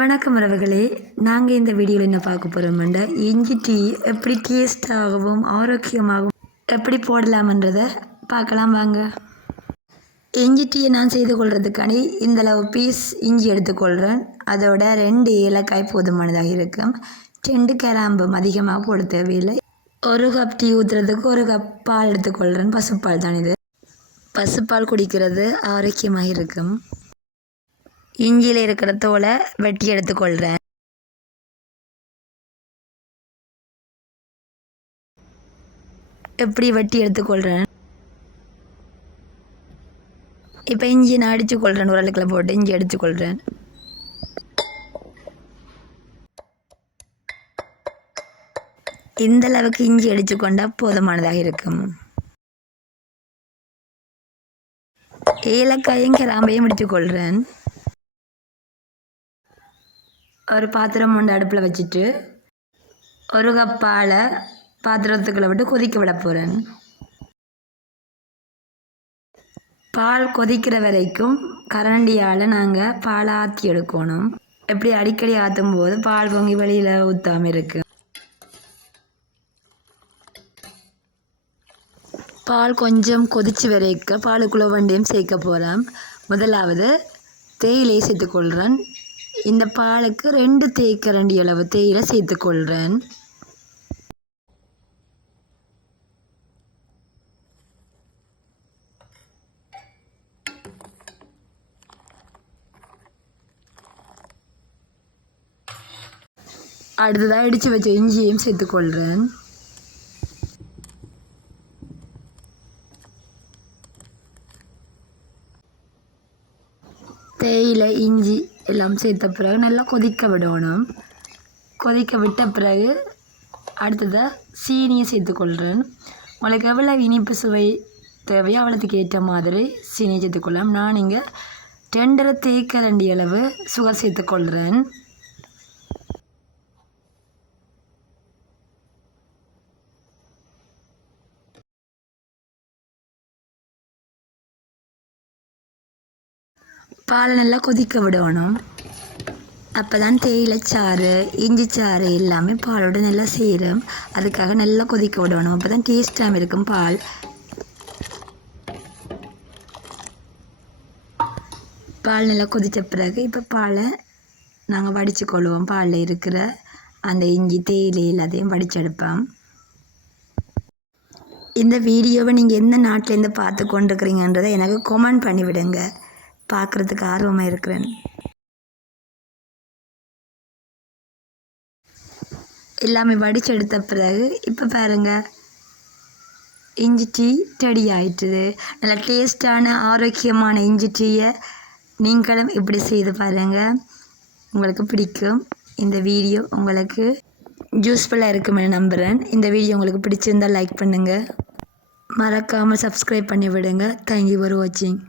வணக்கம் உறவுகளே, நாங்கள் இந்த வீடியோவில் என்ன பார்க்க போகிறோம்னா இஞ்சி டீ எப்படி டேஸ்டாகவும் ஆரோக்கியமாகவும் எப்படி போடலாம்ன்றதை பார்க்கலாம் வாங்க. இஞ்சி டீயை நான் செய்து கொள்கிறதுக்காண்டி இந்தளவு பீஸ் இஞ்சி எடுத்துக்கொள்கிறேன். அதோட 2 ஏலக்காய் போதுமானதாக இருக்கும். 2 கிராம்பு அதிகமாக போட தேவையில்லை. 1 கப் டீ ஊற்றுறதுக்கு 1 கப் பால் எடுத்துக்கொள்கிறேன். பசுப்பால் தான் இது. பசுப்பால் குடிக்கிறது ஆரோக்கியமாக இருக்கும். இஞ்சியில் இருக்கிற தோலை வெட்டி எடுத்துக்கொள்கிறேன். எப்படி வெட்டி எடுத்துக்கொள்கிறேன். இப்போ இஞ்சி நான் அடித்துக்கொள்கிறேன். உரலுக்குள்ள போட்டு இஞ்சி அடித்துக்கொள்கிறேன். இந்த அளவுக்கு இஞ்சி அடித்துக்கொண்டால் போதுமானதாக இருக்கும். ஏலக்காயும் கிராம்பையும் அடித்துக்கொள்கிறேன். ஒரு பாத்திரம் ஒன்று அடுப்பில் வச்சுட்டு 1 கப் பாலை பாத்திரத்துக்குள்ளே விட்டு கொதிக்க விட போகிறேன். பால் கொதிக்கிற வரைக்கும் கரண்டியால் நாங்கள் பாலை ஆற்றி எடுக்கணும். எப்படி அடிக்கடி ஆற்றும் போது பால் பொங்கி வெளியில் ஊற்றாமல் இருக்கு. பால் கொஞ்சம் கொதிச்சு வரைக்க பாலுக்குள்ளே வண்டியும் சேர்க்க போகிறேன். முதலாவது தேயிலை சேர்த்துக்கொள்கிறேன். இந்த பாலுக்கு 2 தேக்கரண்டி அளவு தேயிலை சேர்த்துக்கொள்கிறேன். அடுத்ததாக இடித்து வச்ச இஞ்சியையும் சேர்த்துக்கொள்கிறேன். தேயிலை இஞ்சி எல்லாம் சேர்த்த பிறகு நல்லா கொதிக்க விடணும். கொதிக்க விட்ட பிறகு அடுத்ததாக சீனியை சேர்த்துக்கொள்கிறேன். உங்களுக்கு எவ்வளோ இனிப்பு சுவை தேவையோ அவ்வளோத்துக்கு ஏற்ற மாதிரி சீனியை சேர்த்துக்கொள்ளலாம். நான் இங்கே 2 தேக்கரண்டி அளவு சுகர் சேர்த்துக்கொள்கிறேன். பால் நல்லா கொதிக்க விடணும். அப்போ தான் தேயிலை சாறு இஞ்சி சாறு எல்லாமே பாலோடு நல்லா சேரும். அதுக்காக நல்லா கொதிக்க விடணும். அப்போ தான் டேஸ்ட்டாக இருக்கும் பால். பால் நல்லா கொதித்த பிறகு இப்போ பாலை நாங்கள் வடித்து கொள்வோம். பாலில் இருக்கிற அந்த இஞ்சி தேயிலை எல்லாத்தையும் வடிச்செடுப்போம். இந்த வீடியோவை நீங்கள் எந்த நாட்டிலேருந்து பார்த்து கொண்டிருக்கிறீங்கன்றதை எனக்கு கமெண்ட் பண்ணிவிடுங்க. பார்க்குறதுக்கு ஆர்வமாக இருக்கிறேன். எல்லாமே வடிச்செடுத்த பிறகு இப்போ பாருங்கள், இஞ்சி டீ ரெடி ஆயிட்டுது. நல்லா டேஸ்டான ஆரோக்கியமான இஞ்சி டீயை நீங்களும் இப்படி செய்து பாருங்கள். உங்களுக்கு பிடிக்கும். இந்த வீடியோ உங்களுக்கு யூஸ்ஃபுல்லாக இருக்குமென்னு நம்புகிறேன். இந்த வீடியோ உங்களுக்கு பிடிச்சிருந்தால் லைக் பண்ணுங்கள். மறக்காமல் சப்ஸ்கிரைப் பண்ணி விடுங்க. தேங்க்யூ ஃபார் வாட்சிங்.